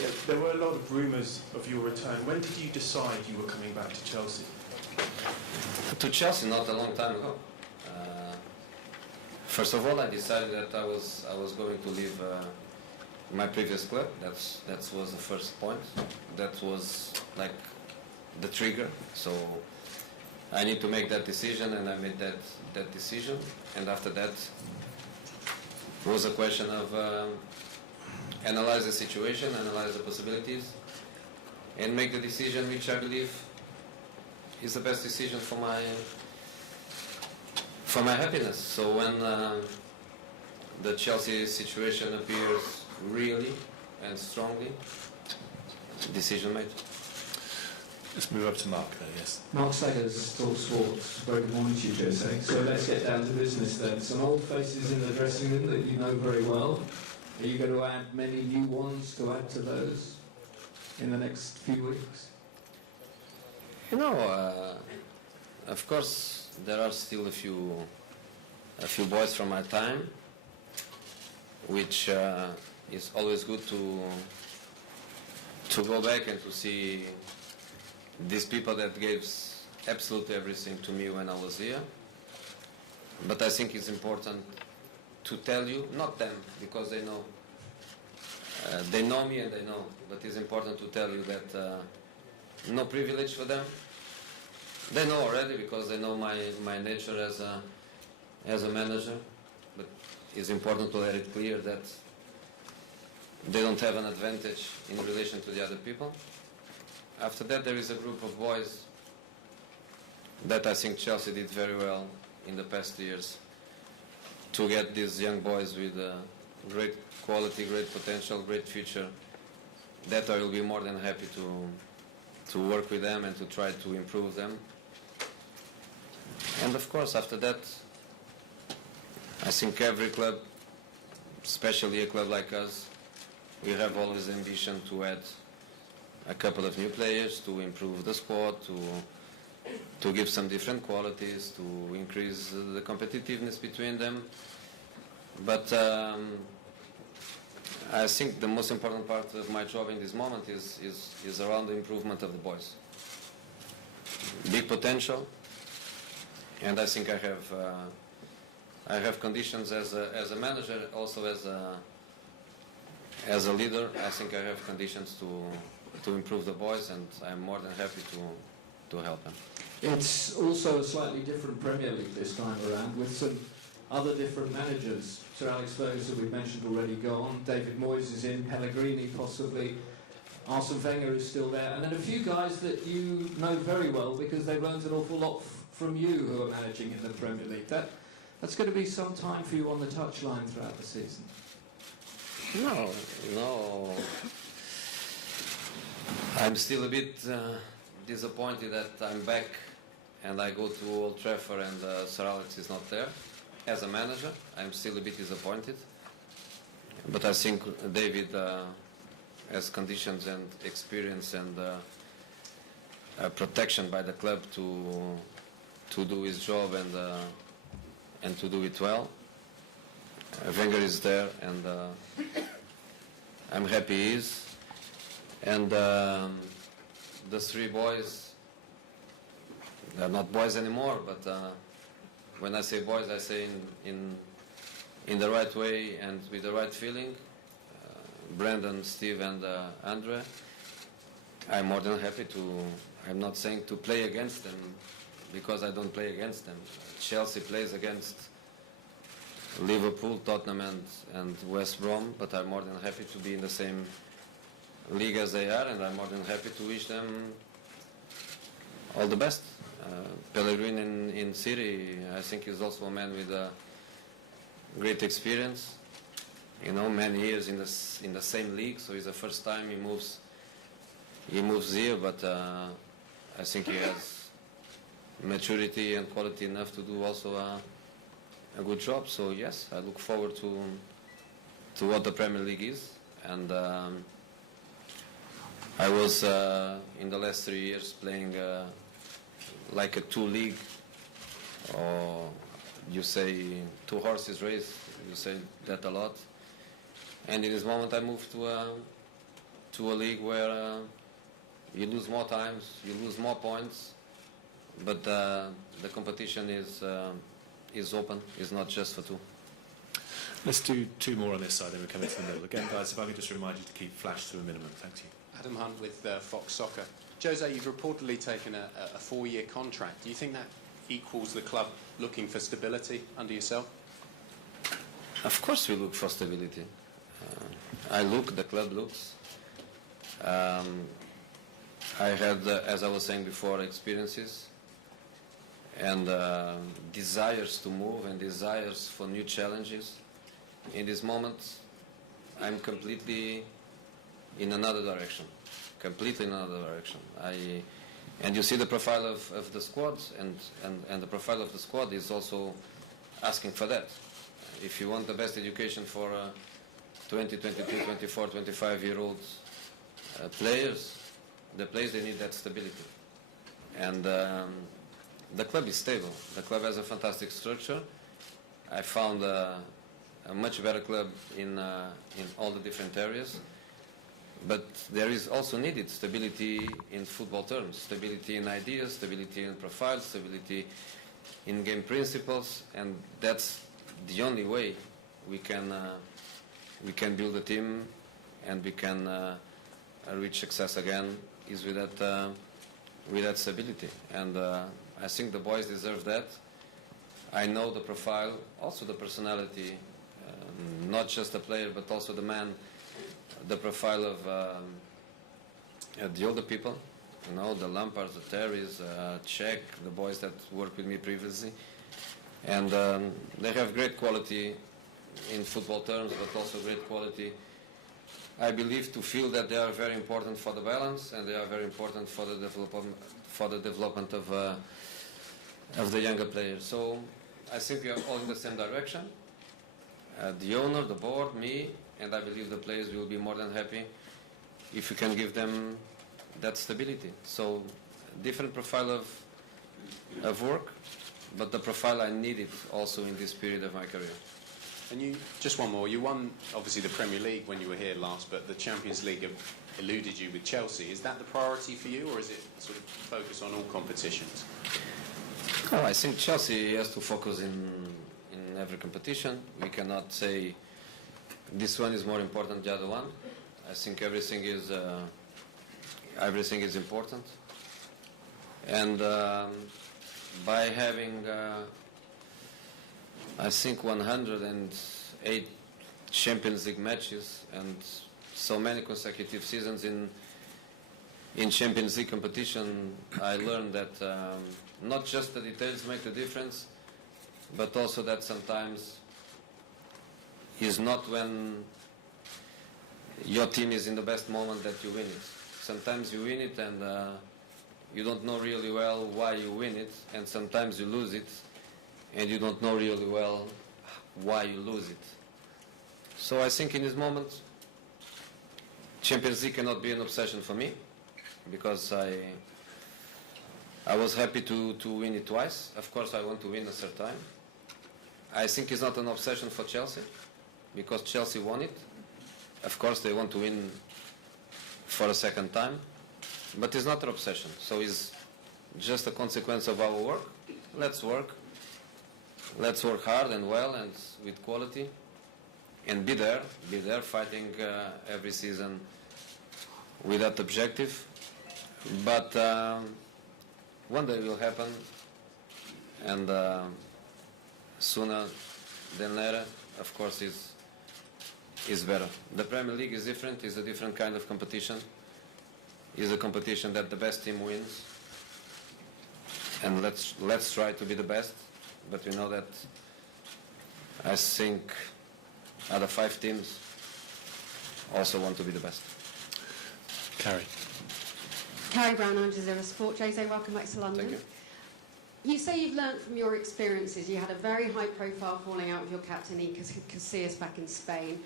Yeah, there were a lot of rumours of your return. When did you decide you were coming back to Chelsea? To Chelsea, not a long time ago. First of all, I decided that I was going to leave my previous club. That was the first point. That was like the trigger. So I need to make that decision, and I made that decision. And after that, it was a question of analyze the situation, analyze the possibilities, and make the decision which I believe is the best decision for my happiness. So when the Chelsea situation appears really and strongly, decision made. Let's move up to Mark there, yes. Mark Saggers, Talk Sports. Very good morning to you, Jose. So let's get down to business then. Some old faces in the dressing room that you know very well. Are you going to add many new ones to add to those in the next few weeks? You know, of course, there are still a few boys from my time, which is always good to go back and to see these people that gave absolutely everything to me when I was here. But I think it's important to tell you, not them, because they know me and they know, but it's important to tell you that no privilege for them. They know already because they know my nature as a manager, but it's important to let it clear that they don't have an advantage in relation to the other people. After that, there is a group of boys that I think Chelsea did very well in the past years to get these young boys with great quality, great potential, great future, that I will be more than happy to work with them and to try to improve them. And of course, after that, I think every club, especially a club like us, we have always the ambition to add a couple of new players, to improve the squad, to give some different qualities, to increase the competitiveness between them. But I think the most important part of my job in this moment is around the improvement of the boys. Big potential, and I think I have conditions as a manager, also as a leader. I think I have conditions to improve the boys, and I'm more than happy to help them. It's also a slightly different Premier League this time around, with some other different managers. Sir Alex Ferguson, we've mentioned already, gone. David Moyes is in. Pellegrini possibly. Arsene Wenger is still there. And then a few guys that you know very well because they've learned an awful lot from you who are managing in the Premier League. That's going to be some time for you on the touchline throughout the season. No. I'm still a bit disappointed that I'm back and I go to Old Trafford and Sir Alex is not there. As a manager, I'm still a bit disappointed. But I think David has conditions and experience and protection by the club to do his job and to do it well. Wenger is there, and I'm happy he is. And the three boys, they're not boys anymore, but when I say boys, I say in the right way and with the right feeling. Brandon, Steve, and Andre. I'm more than happy to. I'm not saying to play against them because I don't play against them. Chelsea plays against Liverpool, Tottenham, and West Brom, but I'm more than happy to be in the same league as they are, and I'm more than happy to wish them all the best. Pellegrini in City, I think, is also a man with great experience. You know, many years in the same league, so it's the first time he moves here, but I think he has maturity and quality enough to do also a good job. So yes, I look forward to what the Premier League is, and I was in the last 3 years playing like a two-league, or you say two horses race, you say that a lot. And in this moment I moved to to a league where you lose more times, you lose more points, but the competition is open, is not just for two. Let's do two more on this side, then we're coming to the middle. Again, guys, if I could just remind you to keep flash to a minimum. Thank you. Adam Hunt with Fox Soccer. Jose, you've reportedly taken a 4-year contract. Do you think that equals the club looking for stability under yourself? Of course we look for stability. I look, the club looks. I had, as I was saying before, experiences and desires to move and desires for new challenges. In this moment, I'm completely in another direction. Completely in another direction. And you see the profile of the squad, and the profile of the squad is also asking for that. If you want the best education for 20, 22, 24, 25-year-old players, the players, they need that stability. And the club is stable. The club has a fantastic structure. I found a much better club in all the different areas. But there is also needed stability in football terms, stability in ideas, stability in profiles, stability in game principles, and that's the only way we can build a team and we can reach success again is with that stability. And I think the boys deserve that. I know the profile, also the personality, not just the player but also the man. The profile of the older people, you know, the Lampards, the Terrys, Czech, the boys that worked with me previously. And they have great quality in football terms, but also great quality, I believe, to feel that they are very important for the balance and they are very important for the development of the younger players. So I think we are all in the same direction. The owner, the board, me, and I believe the players will be more than happy if you can give them that stability. So different profile of work, but the profile I needed also in this period of my career. And you, just one more, you won obviously the Premier League when you were here last, but the Champions League eluded you with Chelsea. Is that the priority for you, or is it sort of focus on all competitions? Oh, I think Chelsea has to focus in every competition. We cannot say this one is more important than the other one. I think everything is important. And by having, I think, 108 Champions League matches and so many consecutive seasons in Champions League competition, I learned that not just the details make the difference, but also that sometimes is not when your team is in the best moment that you win it. Sometimes you win it and you don't know really well why you win it, and sometimes you lose it and you don't know really well why you lose it. So I think in this moment Champions League cannot be an obsession for me, because I was happy to win it twice. Of course I want to win a third time. I think it's not an obsession for Chelsea, because Chelsea won it. Of course they want to win for a second time, but it's not an obsession. So it's just a consequence of our work. Let's work hard and well and with quality, and be there fighting every season with that objective. But one day it will happen, and sooner than later, of course, is better. The Premier League is different. It's a different kind of competition. It's a competition that the best team wins, and let's try to be the best. But we know that I think other 5 teams also want to be the best. Carrie. Carrie Brown, Al Jazeera Sport. Jose, welcome back to London. Thank you. You say you've learnt from your experiences. You had a very high-profile falling out with your captain, Iker Casillas, back in Spain.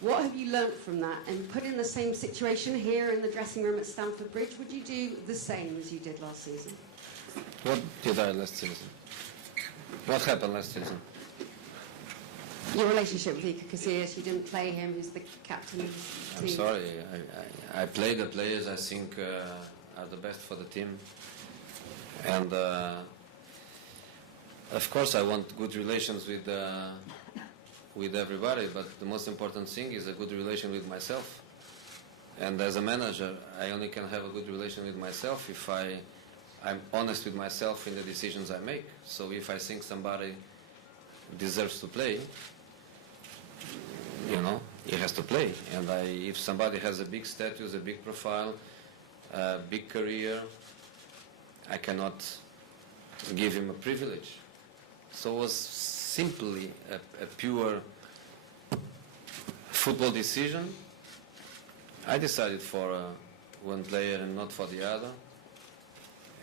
What have you learnt from that? And put in the same situation here in the dressing room at Stamford Bridge, would you do the same as you did last season? What did I last season? What happened last season? Your relationship with Iker Casillas, you didn't play him, who's the captain of the I'm team. sorry. I play the players I think are the best for the team. And of course I want good relations with everybody, but the most important thing is a good relation with myself. And as a manager, I only can have a good relation with myself if I'm honest with myself in the decisions I make. So if I think somebody deserves to play, he has to play. And if somebody has a big status, a big profile, a big career, I cannot give him a privilege. So it was simply a pure football decision. I decided for one player and not for the other.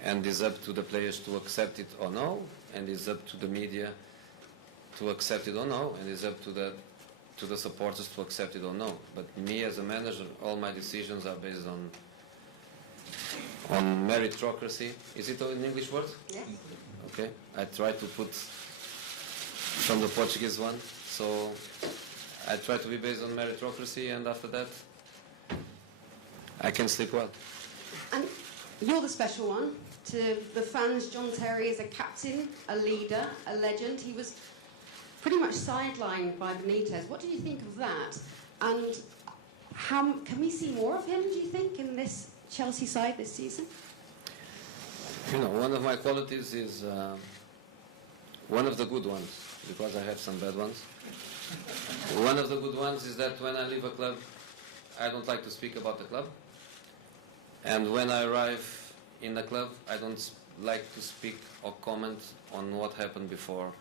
And it's up to the players to accept it or no, and it's up to the media to accept it or no, and it's up to the supporters to accept it or no. But me as a manager, all my decisions are based on meritocracy. Is it an English word? Yes. Okay. I try to put from the Portuguese one. So I try to be based on meritocracy, and after that, I can sleep well. And you're the special one. To the fans, John Terry is a captain, a leader, a legend. He was pretty much sidelined by Benitez. What do you think of that? And how can we see more of him, do you think, in this Chelsea side this season? One of my qualities is one of the good ones, because I have some bad ones. One of the good ones is that when I leave a club, I don't like to speak about the club. And when I arrive in the club, I don't like to speak or comment on what happened before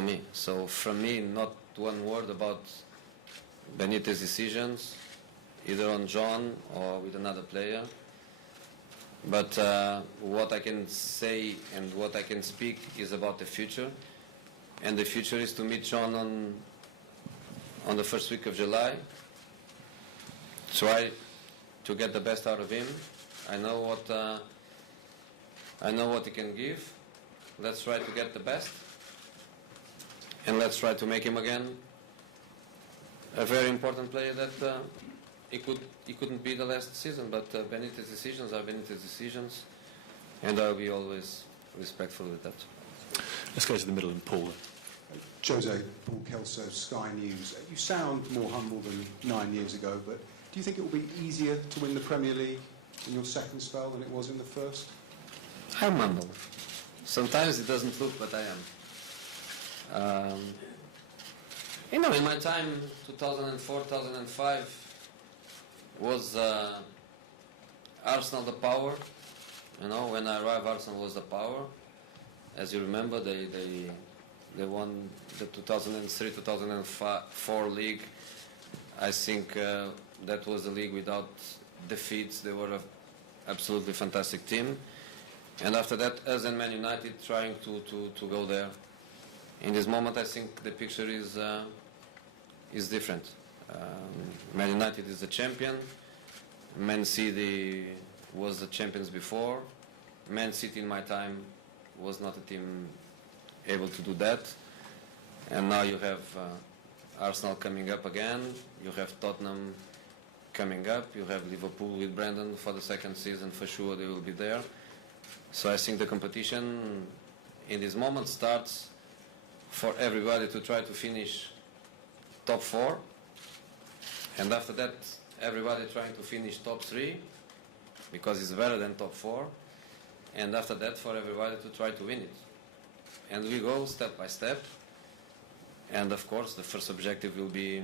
me. So from me, not one word about Benitez's decisions, either on John or with another player. But what I can say and what I can speak is about the future. And the future is to meet John on the first week of July. Try to get the best out of him. I know what he can give. Let's try to get the best. And let's try to make him again a very important player that he couldn't be the last season, but Benitez's decisions are Benitez's decisions, and I'll be always respectful with that. Let's go to the middle and Paul. Jose, Paul Kelso, Sky News. You sound more humble than 9 years ago, but do you think it will be easier to win the Premier League in your second spell than it was in the first? I'm humble. Sometimes it doesn't look, but I am. In my time, 2004, 2005, was Arsenal the power. When I arrived, Arsenal was the power. As you remember, they won the 2003-2004 league. I think that was a league without defeats. They were an absolutely fantastic team. And after that, us and Man United trying to go there. In this moment, I think the picture is different. Man United is the champion. Man City was the champions before. Man City in my time was not a team able to do that. And now you have Arsenal coming up again. You have Tottenham coming up. You have Liverpool with Brandon for the second season. For sure they will be there. So I think the competition in this moment starts for everybody to try to finish top 4. And after that, everybody trying to finish top 3, because it's better than top 4. And after that, for everybody to try to win it. And we go step by step. And of course, the first objective will be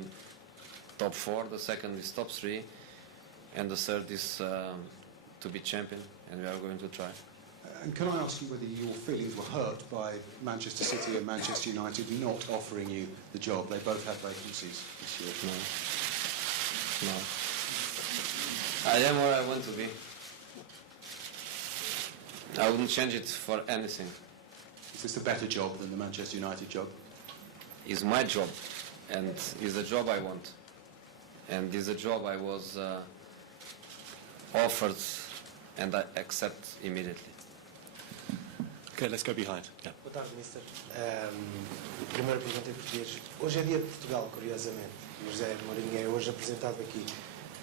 top 4, the second is top 3, and the third is to be champion, and we are going to try. And can I ask you whether your feelings were hurt by Manchester City and Manchester United not offering you the job? They both had vacancies this year. No. I am where I want to be. I wouldn't change it for anything. Is this a better job than the Manchester United job? It's my job, and it's a job I want. And it's a job I was offered, and I accept immediately. Okay, let's go behind. Yeah. Boa tarde, Mister. Primeira pergunta em português. Hoje é dia de Portugal, curiosamente. José Mourinho é hoje apresentado aqui.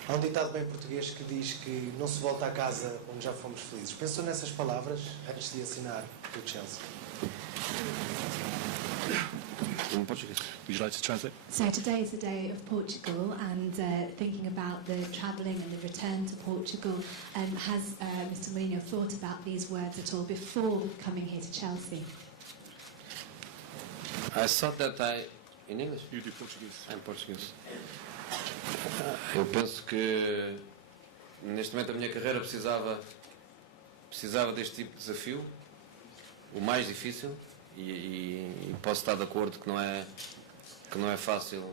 Há um ditado bem português que diz que não se volta à casa onde já fomos felizes. Pensou nessas palavras antes de assinar o Chelsea? In Portuguese. Would you like to translate? So today is the day of Portugal, and thinking about the travelling and the return to Portugal, has Mr. Mourinho thought about these words at all before coming here to Chelsea? I thought that in English? You do Portuguese. Em português. Eu penso que neste momento a minha carreira precisava deste tipo de desafio, o mais difícil, e posso estar de acordo que não é fácil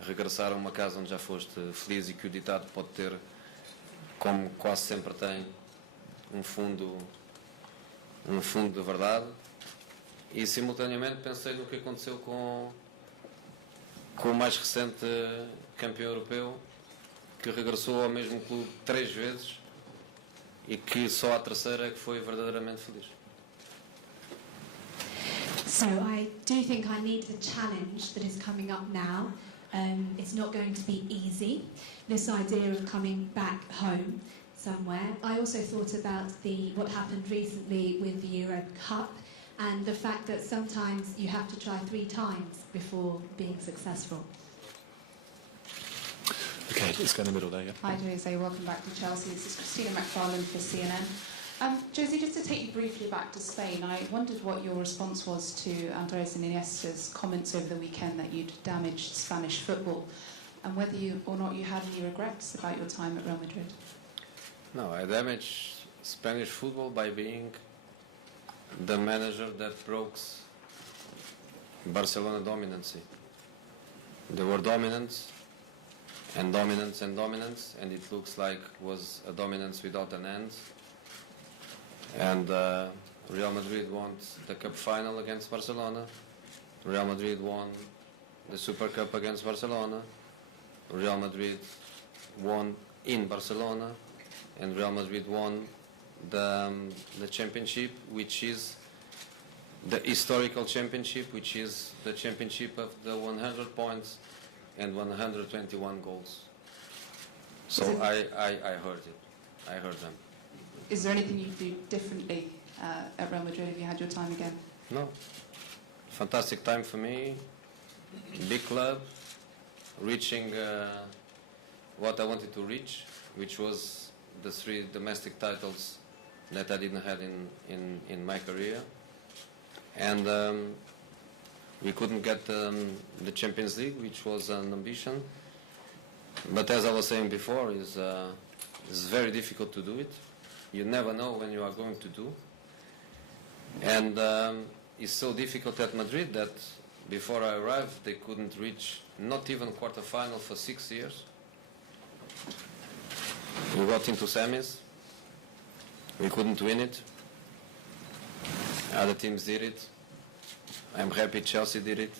regressar a uma casa onde já foste feliz e que o ditado pode ter, como quase sempre tem, um fundo de verdade. E simultaneamente pensei no que aconteceu com o mais recente campeão europeu, que regressou ao mesmo clube 3 vezes e que só a terceira é que foi verdadeiramente feliz. So I do think I need the challenge that is coming up now. It's not going to be easy, this idea of coming back home somewhere. I also thought about what happened recently with the Euro Cup, and the fact that sometimes you have to try 3 times before being successful. Okay, let's go in the middle there, yeah. Hi Jose, welcome back to Chelsea. This is Christina McFarlane for CNN. Jose, just to take you briefly back to Spain, I wondered what your response was to Andres Iniesta's comments over the weekend that you'd damaged Spanish football, and whether you or not you had any regrets about your time at Real Madrid. No, I damaged Spanish football by being the manager that broke Barcelona dominancy. They were dominant and dominance and dominance, and it looks like was a dominance without an end. And Real Madrid won the cup final against Barcelona. Real Madrid won the Super Cup against Barcelona. Real Madrid won in Barcelona, and Real Madrid won the championship, which is the historical championship, which is the championship of the 100 points and 121 goals. So I heard it. I heard them. Is there anything you'd do differently at Real Madrid if you had your time again? No. Fantastic time for me. Big club. Reaching what I wanted to reach, which was the 3 domestic titles that I didn't have in my career. And we couldn't get the Champions League, which was an ambition. But as I was saying before, it's very difficult to do it. You never know when you are going to do. And it's so difficult at Madrid that before I arrived, they couldn't reach not even quarterfinal for 6 years. We got into semis. We couldn't win it. Other teams did it. I'm happy Chelsea did it.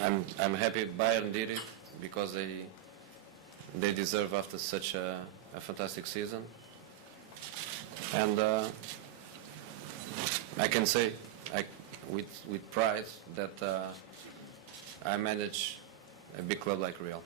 I'm happy Bayern did it because they deserve after such a fantastic season. And I can say with pride that I manage a big club like Real.